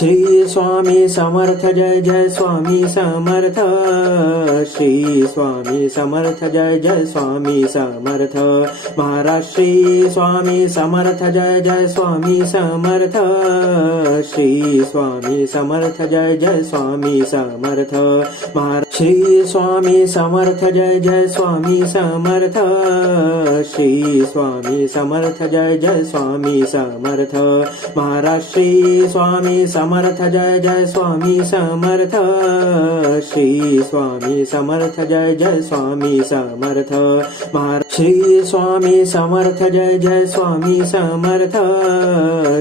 Shri Swami Samarth Jai Jai Swami Samarth. Shri Swami Samarth Jai Jai Swami Samarth. Maharaj Shri Swami Samarth Jai Jai Swami Samarth. Shri Swami Samarth Jai Jai Swami Samarth. Maharaj Shri Swami Samarth Jai Jai Swami Samarth. Shri Swami Samarth Jai Jai Swami Samarth. Maharaj Shri Swami Samarth Jai Jai Swami Samarth. Shri Swami Samarth Jai Jai Swami Samarth. Maharaj Shri Swami Samarth Jai Jai Swami Samarth.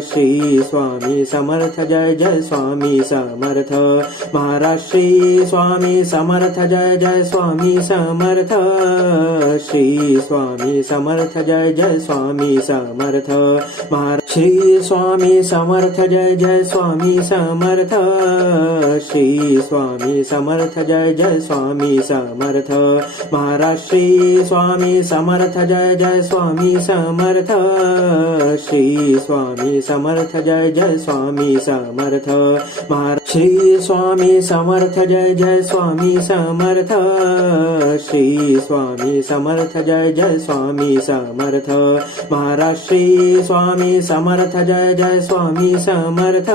Shri Swami Samarth Jai Jai Swami Samarth. Maharaj Shri Swami Samarth Jai Jai Swami Samarth. Shri Swami Samarth Jai Jai Swami Samarth. Maharaj Shri Swami Samarth Jai Jai Swami Samarth. Shri Swami Samarth Jai Jai Swami Samarth. Maharaj Shri Swami Samarth Jai Jai Swami Samarth. Shri Swami Samarth Jai Jai Swami Samarth. Maharaj Shri Swami Samarth Jai Jai Swami Samarth. Shri Swami Samarth Jai Jai Swami Samarth. Maharaj Shri Swami Samarth Jai Jai Swami Samarth.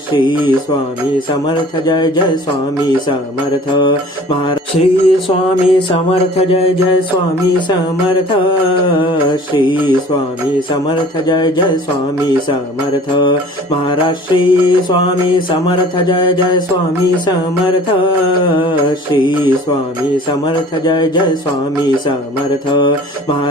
Shri Swami Samarth Jai Jai Swami Samarth. Maharaj Shri Swami Samarth Jai Jai Swami Samarth. Shri Swami Samarth Jai Jai Swami Samarth. Maharaj Shri Swami Samarth Jai Jai Swami Samarth. Shri Swami Samarth Jai Jai Swami Samarth.